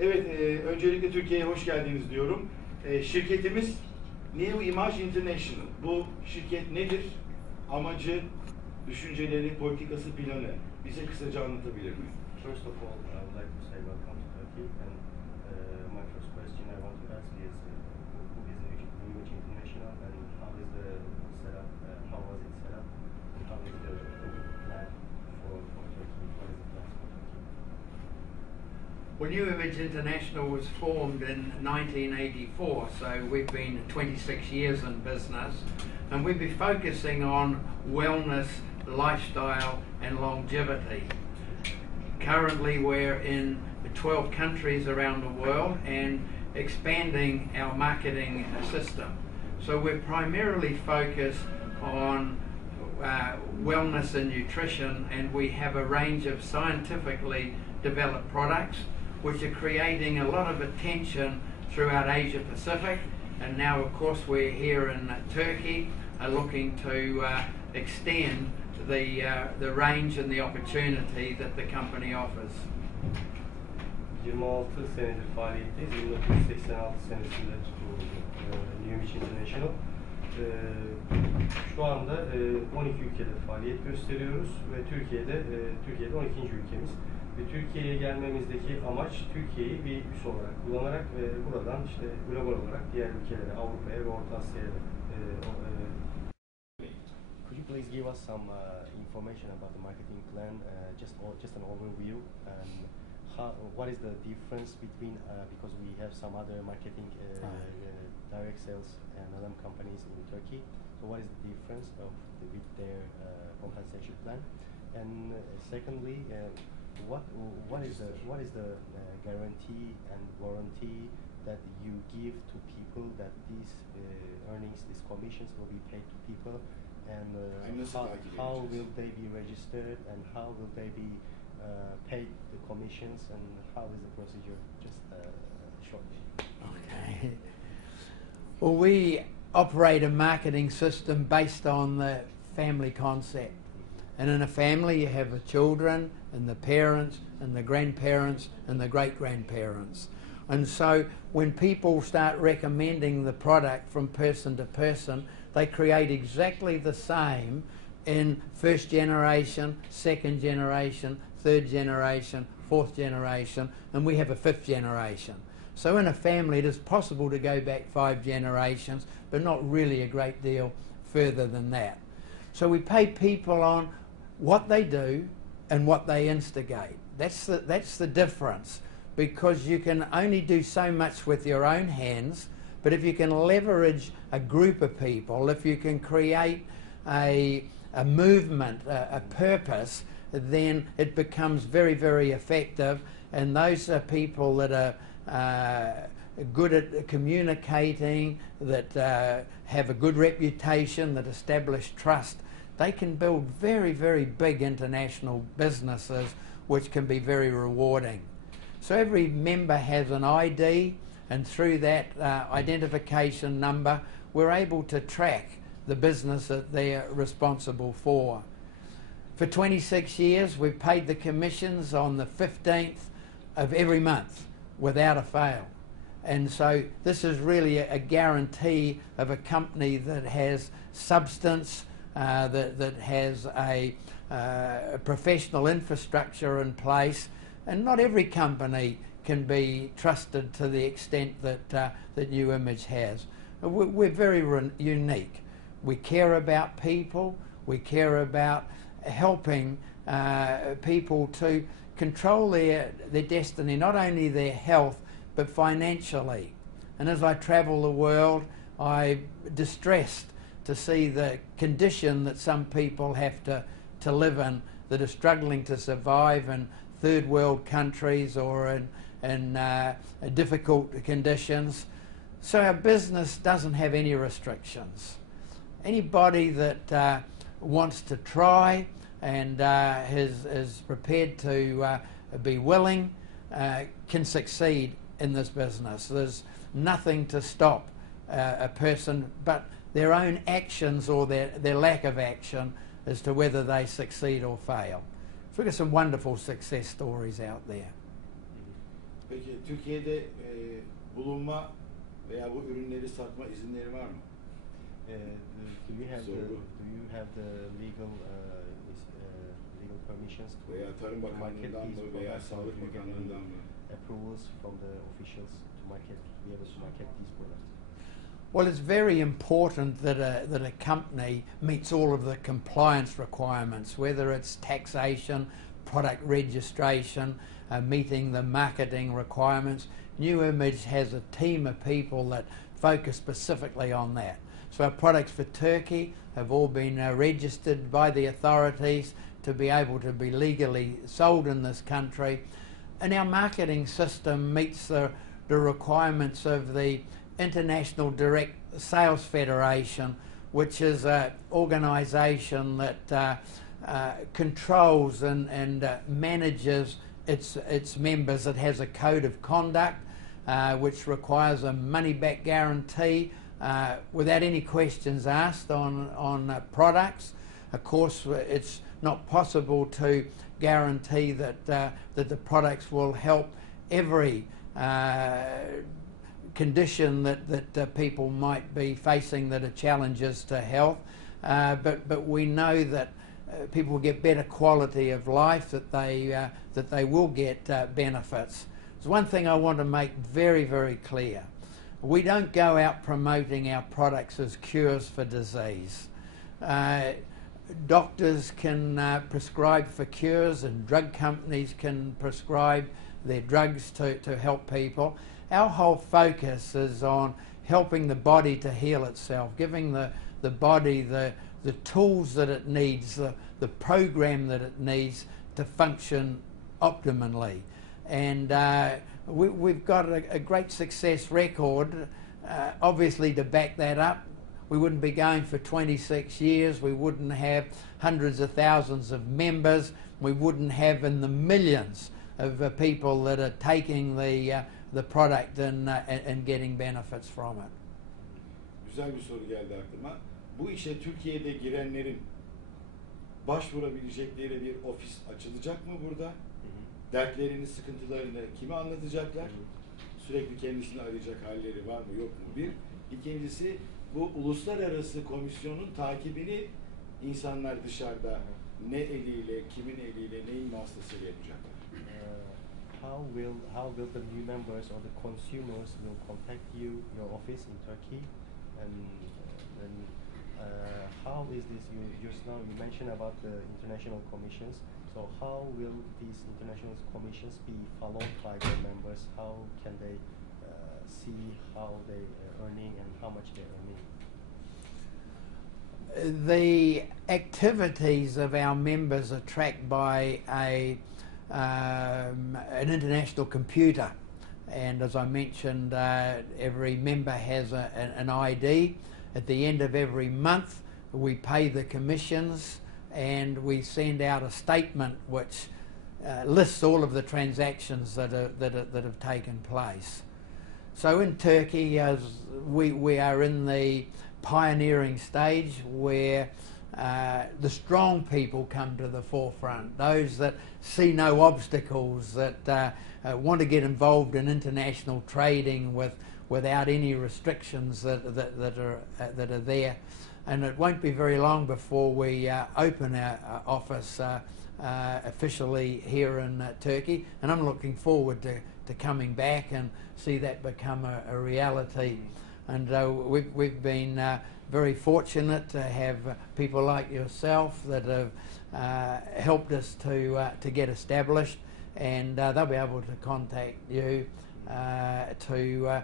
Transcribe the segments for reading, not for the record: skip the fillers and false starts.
Evet, öncelikle Türkiye'ye hoş geldiniz diyorum. Şirketimiz New Image International. Bu şirket nedir? Amacı, düşünceleri, politikası, planı. Bize kısaca anlatabilir mi? First of all, I would like to say welcome to Turkey. And my first question I want to ask is, who is New Image International, and how is the setup? How was it set up? And how is the plan for Turkey? What is the plan for Turkey? Well, New Image International was formed in 1984, so we've been 26 years in business, and we've been focusing on wellness, lifestyle and longevity. Currently we're in 12 countries around the world and expanding our marketing system. So we're primarily focused on wellness and nutrition, and we have a range of scientifically developed products which are creating a lot of attention throughout Asia Pacific, and now of course we're here in Turkey, looking to extend the range and the opportunity that the company offers. 26 senedir faaliyetteyiz. 1986 senesinde kuruldu New Image International. Şu anda 12 ülkede faaliyet gösteriyoruz ve Türkiye'de 12. ülkemiz. Ve Türkiye'ye gelmemizdeki amaç, Türkiye'yi bir üs olarak kullanarak buradan işte global olarak diğer ülkelere, Avrupa'ya ve Orta Asya'ya da Could you please give us some information about the marketing plan, just an overview, and what is the difference between, because we have some other marketing direct sales and other companies in Turkey, so what is the difference with their compensation plan? And secondly, what is the guarantee and warranty that you give to people that these earnings, these commissions will be paid to people, and how will they be registered, and how will they be paid the commissions, and how is the procedure? Just shortly. Okay. Well, we operate a marketing system based on the family concept. And in a family you have the children and the parents and the grandparents and the great-grandparents. And so when people start recommending the product from person to person, they create exactly the same in first generation, second generation, third generation, fourth generation, and we have a fifth generation. So in a family it is possible to go back 5 generations, but not really a great deal further than that. So we pay people on what they do and what they instigate. That's the difference, because you can only do so much with your own hands, but if you can leverage a group of people, if you can create a movement, a purpose, then it becomes very, very effective, and those are people that are good at communicating, that have a good reputation, that establish trust. They can build very, very big international businesses which can be very rewarding. So every member has an ID, and through that identification number we're able to track the business that they're responsible for. For 26 years we've paid the commissions on the 15th of every month without a fail. And so this is really a guarantee of a company that has substance, that has a professional infrastructure in place, and not every company can be trusted to the extent that New Image has. We're very unique. We care about people, we care about helping people to control their destiny, not only their health but financially. And as I travel the world, I'm distressed to see the condition that some people have to live in, that are struggling to survive in third world countries or in difficult conditions. So our business doesn't have any restrictions. Anybody that wants to try and is prepared to be willing can succeed in this business. There's nothing to stop a person but their own actions or their lack of action as to whether they succeed or fail. So we've got some wonderful success stories out there. Peki Türkiye'de bulunma veya bu ürünleri satma izinleri var mı? Do you have the legal legal permissions Veya Tarım to market Bakanlığı'ndan these mı veya products, or Sağlık do you get any Bakanlığı'ndan mı? approvals from the officials to market, be able to market these products? Well, it's very important that a company meets all of the compliance requirements, whether it's taxation, product registration, meeting the marketing requirements. New Image has a team of people that focus specifically on that. So our products for Turkey have all been registered by the authorities to be able to be legally sold in this country. And our marketing system meets the requirements of the International Direct Sales Federation, which is an organisation that controls and manages its members. It has a code of conduct which requires a money-back guarantee without any questions asked on products. Of course, it's not possible to guarantee that the products will help every condition that people might be facing that are challenges to health, but we know that people get better quality of life, that they will get benefits. There's one thing I want to make very, very clear. We don't go out promoting our products as cures for disease. Doctors can prescribe for cures, and drug companies can prescribe their drugs to help people. Our whole focus is on helping the body to heal itself, giving the body the tools that it needs, the program that it needs to function optimally. And we've got a great success record, obviously, to back that up. We wouldn't be going for 26 years, we wouldn't have hundreds of thousands of members, we wouldn't have in the millions of people that are taking the product and getting benefits from it. Güzel bir soru geldi aklıma. Bu işe Türkiye'de girenlerin başvurabilecekleri bir ofis açılacak mı burada? Dertlerini, sıkıntılarını kime anlatacaklar? Sürekli kendisini arayacak halleri var mı yok mu? Bir. İkincisi, bu uluslararası komisyonun takibini insanlar dışarıda ne eliyle, kimin eliyle, neyin vasıtasıyla yapacaklar? How will the new members or the consumers will contact you, your office in Turkey, and how is this? You mentioned about the international commissions. So how will these international commissions be followed by their members? How can they see how they are earning and how much they're earning? The activities of our members are tracked by an international computer, and as I mentioned, every member has an ID. At the end of every month we pay the commissions and we send out a statement which lists all of the transactions that have taken place. So in Turkey, as we are in the pioneering stage where the strong people come to the forefront, those that see no obstacles, that want to get involved in international trading without any restrictions that are there. And it won't be very long before we open our office officially here in Turkey, and I'm looking forward to coming back and see that become a reality. And we've been very fortunate to have people like yourself that have helped us to get established, and they'll be able to contact you to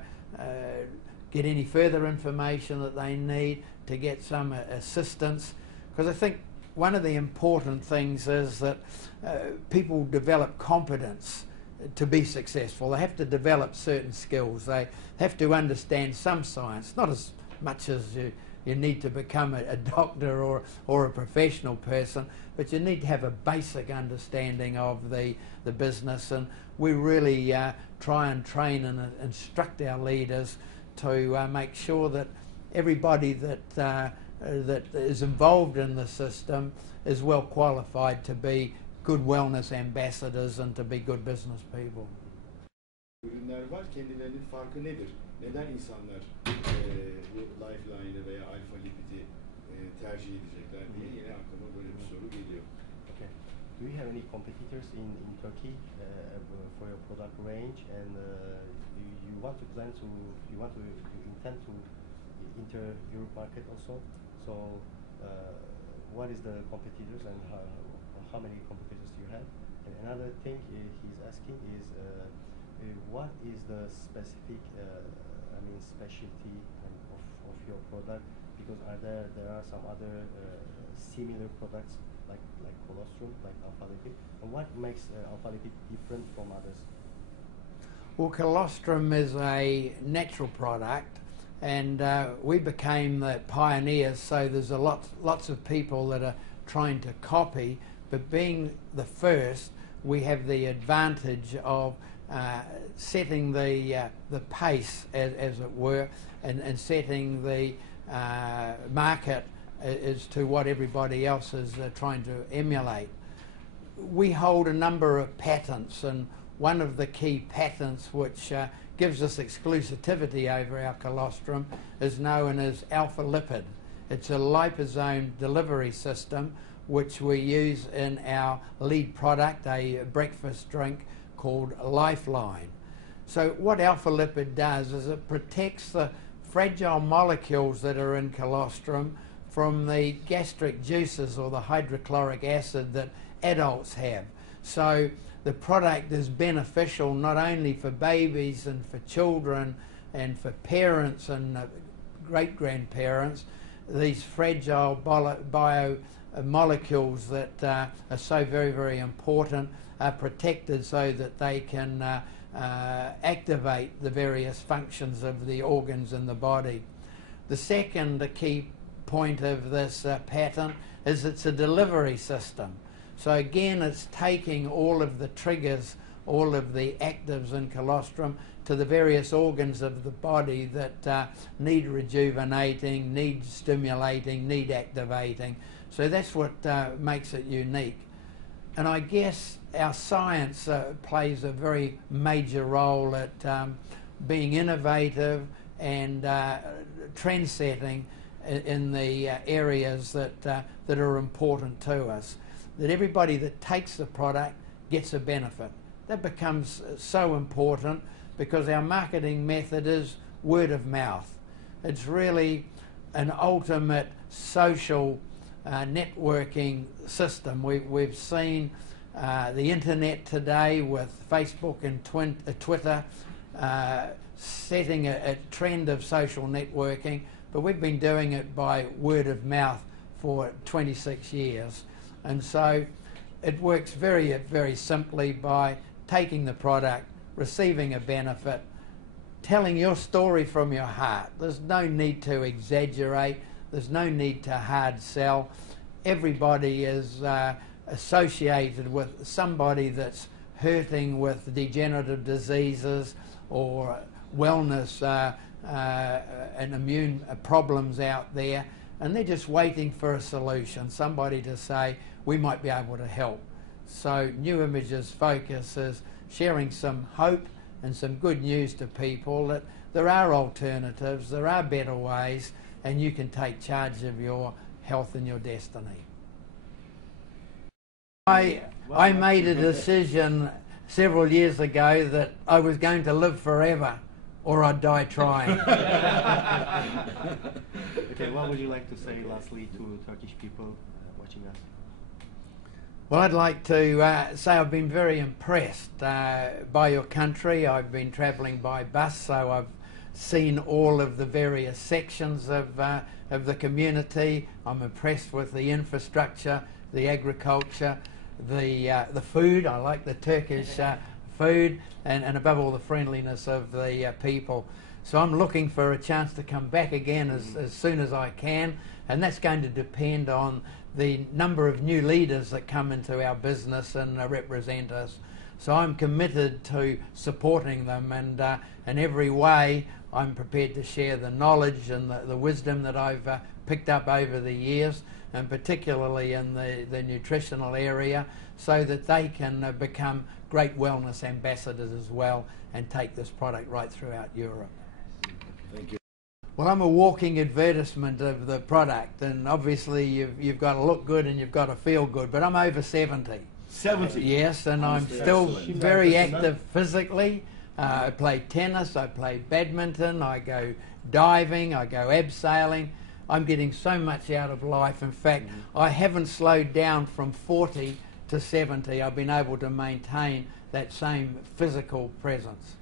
get any further information that they need, to get some assistance, because I think one of the important things is that people develop competence to be successful. They have to develop certain skills. They have to understand some science, not as much as you need to become a doctor or a professional person, but you need to have a basic understanding of the business, and we really try and train and instruct our leaders to make sure that everybody that is involved in the system is well qualified to be good wellness ambassadors and to be good business people. ürünler var. Kendilerinin farkı nedir? Neden insanlar bu Lifeline'ı veya alfa lipidi tercih edecekler diye yine aklıma böyle bir soru geliyor. Okay. Do you have any competitors in Turkey for your product range, and you want to intend to enter Europe market also? So what is the competitors, and how many competitors do you have? And another thing he's asking is what is the specific specialty of your product, because there are some other similar products like colostrum, like alpha lipid, and what makes alpha lipid different from others? Well, colostrum is a natural product, and we became the pioneers, so there's lots of people that are trying to copy, but being the first, we have the advantage of setting the pace, as it were, and setting the market as to what everybody else is trying to emulate. We hold a number of patents, and one of the key patents which gives us exclusivity over our colostrum is known as alpha lipid. It's a liposome delivery system which we use in our lead product, a breakfast drink called Lifeline. So what alpha lipid does is it protects the fragile molecules that are in colostrum from the gastric juices or the hydrochloric acid that adults have. So the product is beneficial not only for babies and for children and for parents and great-grandparents, these fragile biomolecules that are so very, very important are protected so that they can activate the various functions of the organs in the body. The second key point of this patent is it's a delivery system. So again, it's taking all of the triggers, all of the actives in colostrum to the various organs of the body that need rejuvenating, need stimulating, need activating. So that's what makes it unique. And I guess our science plays a very major role at being innovative and trend-setting in the areas that are important to us. That everybody that takes the product gets a benefit. That becomes so important because our marketing method is word of mouth. It's really an ultimate social networking system. We've seen the internet today with Facebook and Twitter setting a trend of social networking, but we've been doing it by word of mouth for 26 years. And so it works very, very simply by taking the product, receiving a benefit, telling your story from your heart. There's no need to exaggerate. There's no need to hard sell. Everybody is associated with somebody that's hurting with degenerative diseases or wellness and immune problems out there, and they're just waiting for a solution, somebody to say, we might be able to help. So New Image's focus is sharing some hope and some good news to people that there are alternatives, there are better ways, and you can take charge of your health and your destiny. I made a decision several years ago that I was going to live forever or I'd die trying. Okay, what would you like to say lastly to Turkish people watching us? Well, I'd like to say I've been very impressed by your country. I've been travelling by bus, so I've seen all of the various sections of the community. I'm impressed with the infrastructure, the agriculture, the food. I like the Turkish food, and above all the friendliness of the people. So I'm looking for a chance to come back again as soon as I can, and that's going to depend on the number of new leaders that come into our business and represent us. So I'm committed to supporting them, and in every way I'm prepared to share the knowledge and the wisdom that I've picked up over the years, and particularly in the nutritional area, so that they can become great wellness ambassadors as well, and take this product right throughout Europe. Thank you. Well, I'm a walking advertisement of the product, and obviously you've got to look good and you've got to feel good, but I'm over 70. 70. Yes, and I'm Understand. still Excellent. very active physically. I play tennis, I play badminton, I go diving, I go abseiling. I'm getting so much out of life. In fact, I haven't slowed down from 40 to 70. I've been able to maintain that same physical presence.